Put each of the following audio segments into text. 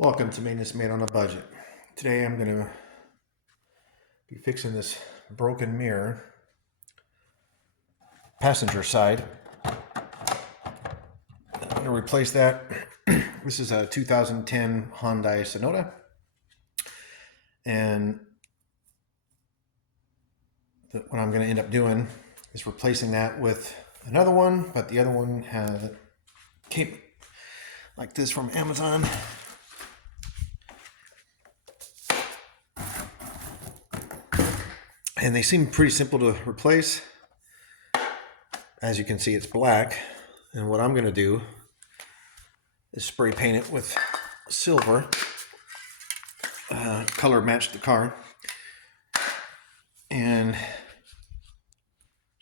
Welcome to Maintenance Made on a Budget. Today I'm going to be fixing this broken mirror, passenger side. I'm going to replace that. This is a 2010 Hyundai Sonata. And what I'm going to end up doing is replacing that with another one, but the other one came like this from Amazon. And they seem pretty simple to replace. As you can see, it's black. And what I'm going to do is spray paint it with silver. Color matched the car. And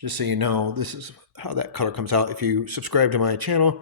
just so you know, this is how that color comes out. If you subscribe to my channel,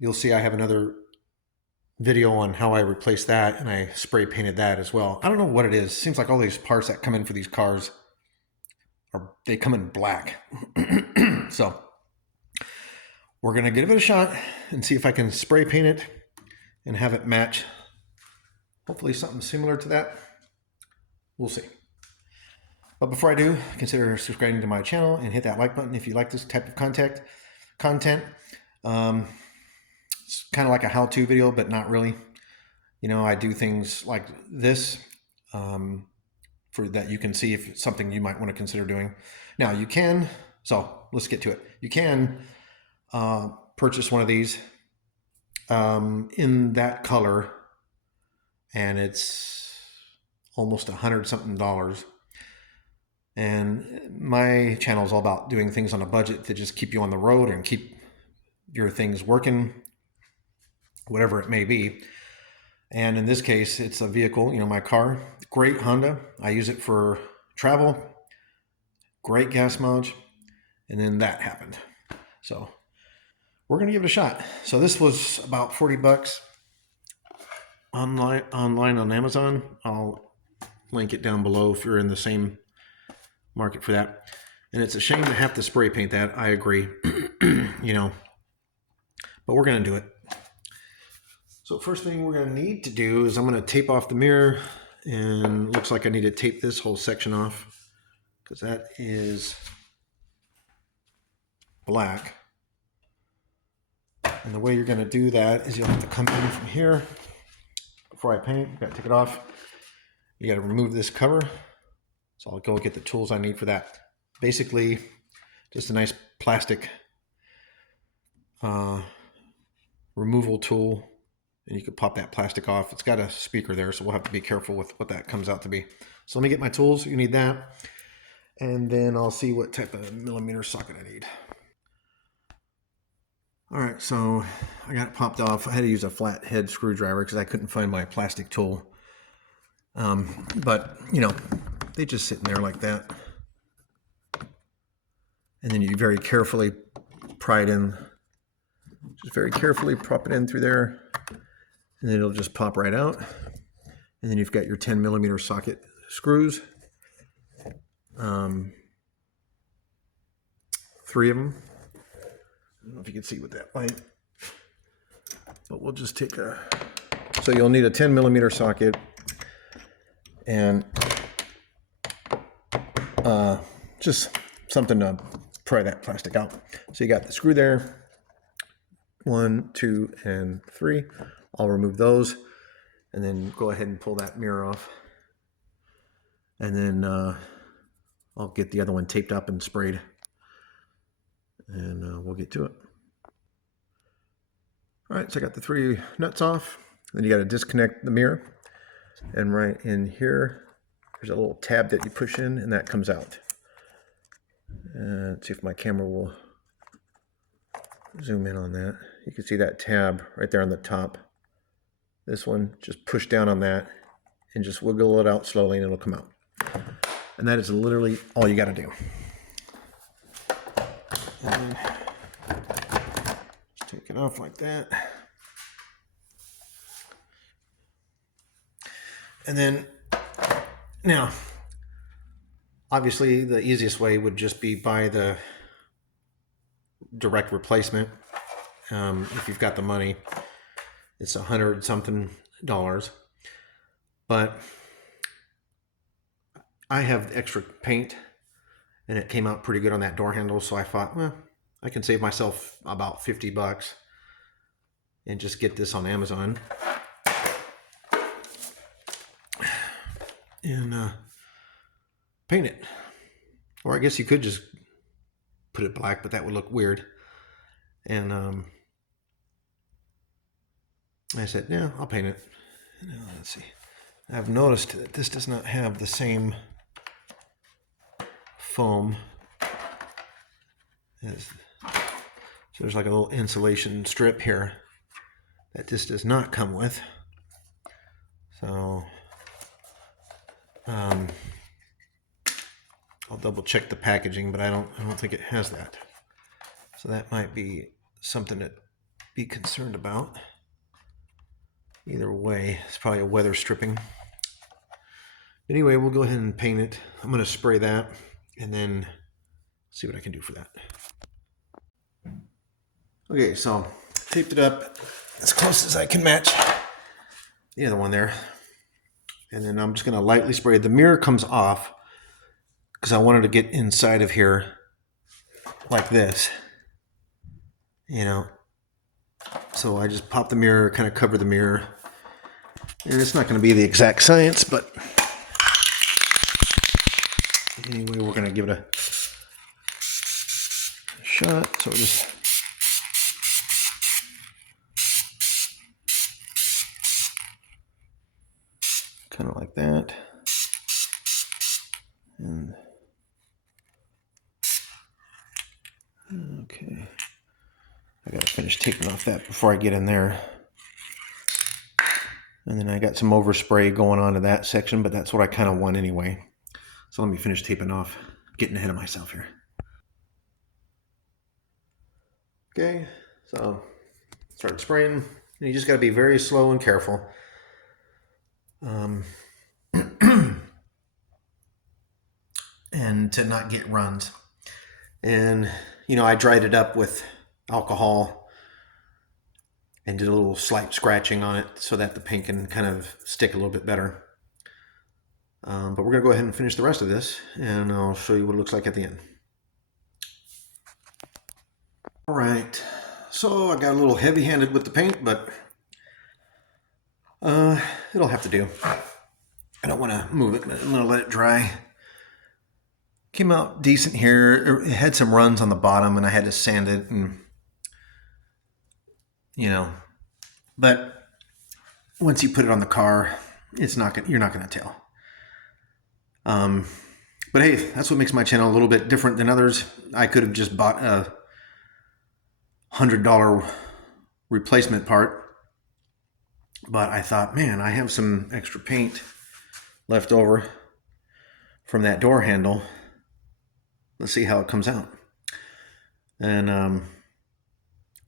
you'll see I have another video on how I replaced that, and I spray painted that as well. I don't know what it is. Seems like all these parts that come in for these cars they come in black. So we're gonna give it a shot and see if I can spray paint it and have it match. Hopefully something similar to that. We'll see. But before I do, consider subscribing to my channel and hit that like button if you like this type of content. It's kind of like a how-to video, but not really. You know, I do things like this for that you can see if it's something you might want to consider doing. Now you can, so let's get to it. You can purchase one of these in that color, and it's almost $100-something. And my channel is all about doing things on a budget to just keep you on the road and keep your things working, whatever it may be. And in this case, it's a vehicle, you know, my car, great Honda. I use it for travel, great gas mileage. And then that happened. So we're going to give it a shot. So this was about 40 bucks online on Amazon. I'll link it down below if you're in the same market for that. And it's a shame to have to spray paint that. I agree, you know, but we're going to do it. So first thing we're going to need to do is I'm going to tape off the mirror, and looks like I need to tape this whole section off because that is black. And the way you're going to do that is you'll have to come in from here. Before I paint, you've got to take it off. You got to remove this cover. So I'll go get the tools I need for that. Basically, just a nice plastic removal tool. And you could pop that plastic off. It's got a speaker there, so we'll have to be careful with what that comes out to be. So let me get my tools. You need that. And then I'll see what type of millimeter socket I need. All right, so I got it popped off. I had to use a flat head screwdriver because I couldn't find my plastic tool. But, you know, they just sit in there like that. And then you very carefully pry it in. Just very carefully prop it in through there. And then it'll just pop right out. And then you've got your 10 millimeter socket screws. 3 of them. I don't know if you can see with that light. But we'll just take a... So you'll need a 10 millimeter socket. And just something to pry that plastic out. So you got the screw there. 1, 2, and 3. I'll remove those and then go ahead and pull that mirror off. And then I'll get the other one taped up and sprayed. And we'll get to it. All right, so I got the 3 nuts off. Then you got to disconnect the mirror. And right in here, there's a little tab that you push in and that comes out. Let's see if my camera will zoom in on that. You can see that tab right there on the top. This one, just push down on that and just wiggle it out slowly and it'll come out. And that is literally all you got to do. And just take it off like that. And then, now, obviously the easiest way would just be buy the direct replacement if you've got the money. It's $100 something, but I have extra paint and it came out pretty good on that door handle. So I thought, well, I can save myself about $50 and just get this on Amazon and paint it. Or I guess you could just put it black, but that would look weird. And I said, yeah, I'll paint it. Let's see. I've noticed that this does not have the same foam as, so there's like a little insulation strip here that this does not come with. So I'll double check the packaging, but I don't think it has that. So that might be something to be concerned about. Either way, it's probably a weather stripping. Anyway, we'll go ahead and paint it. I'm going to spray that and then see what I can do for that. Okay, so taped it up as close as I can match the other one there. And then I'm just going to lightly spray. The mirror comes off because I wanted to get inside of here like this, you know. So I just pop the mirror, kind of cover the mirror. And it's not going to be the exact science, but anyway, we're going to give it a shot. So just kind of like that. And okay, I got to finish taping off that before I get in there. And then I got some overspray going on to that section, but that's what I kind of want anyway. So let me finish taping off, getting ahead of myself here. Okay, so start spraying. And you just got to be very slow and careful. And to not get runs. And, you know, I dried it up with alcohol and did a little slight scratching on it so that the paint can kind of stick a little bit better. But we're going to go ahead and finish the rest of this, and I'll show you what it looks like at the end. All right, so I got a little heavy-handed with the paint, but it'll have to do. I don't want to move it, but I'm going to let it dry. Came out decent here. It had some runs on the bottom, and I had to sand it, and you know, but once you put it on the car, it's not gonna, you're not going to tell. But hey, that's what makes my channel a little bit different than others. I could have just bought a $100 replacement part, but I thought, man, I have some extra paint left over from that door handle. Let's see how it comes out. And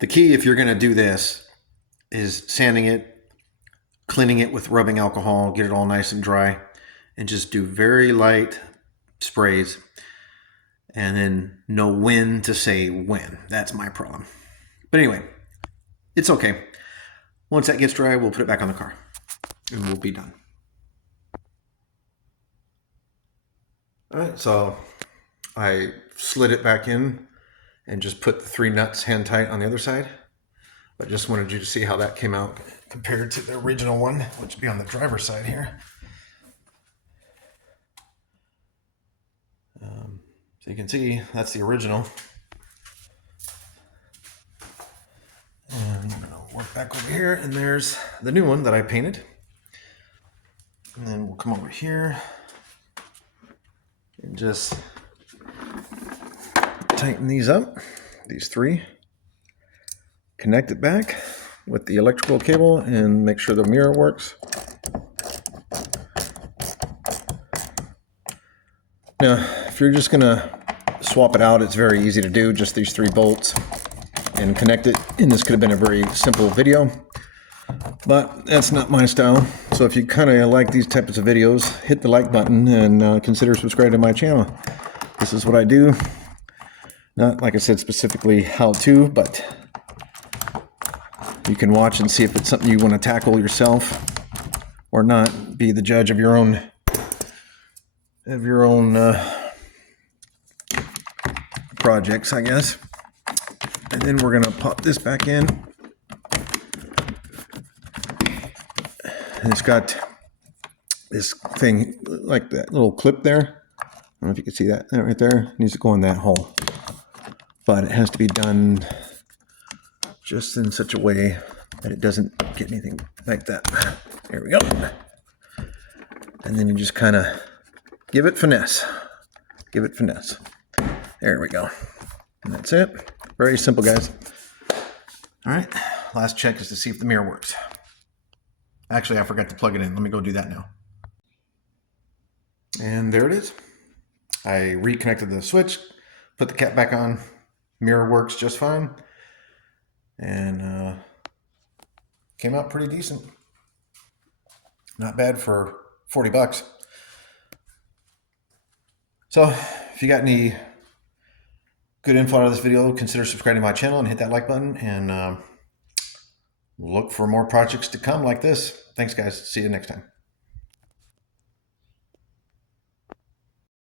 the key, if you're going to do this, is sanding it, cleaning it with rubbing alcohol, get it all nice and dry, and just do very light sprays, and then know when to say when. That's my problem. But anyway, it's okay. Once that gets dry, we'll put it back on the car, and we'll be done. All right, so I slid it back in and just put the 3 nuts hand tight on the other side. But just wanted you to see how that came out compared to the original one, which would be on the driver's side here. So you can see that's the original. And I'm going to work back over here, and there's the new one that I painted. And then we'll come over here and just tighten these up, these 3. Connect it back with the electrical cable and make sure the mirror works. Now, if you're just gonna swap it out, it's very easy to do, just these 3 bolts and connect it. And this could have been a very simple video, but that's not my style. So if you kind of like these types of videos, hit the like button and consider subscribing to my channel. This is what I do. Not, like I said, specifically how to, but You can watch and see if it's something you want to tackle yourself or not. Be the judge of your own projects, I guess. And then we're gonna pop this back in. And it's got this thing like that little clip there. I don't know if you can see that right there. It needs to go in that hole. But it has to be done just in such a way that it doesn't get anything like that. There we go. And then you just kind of give it finesse. Give it finesse. There we go. And that's it. Very simple, guys. All right. Last check is to see if the mirror works. Actually, I forgot to plug it in. Let me go do that now. And there it is. I reconnected the switch, put the cap back on. Mirror works just fine. And came out pretty decent. Not bad for 40 bucks. So if you got any good info out of this video, consider subscribing to my channel and hit that like button, and look for more projects to come like this. Thanks, guys. See you next time.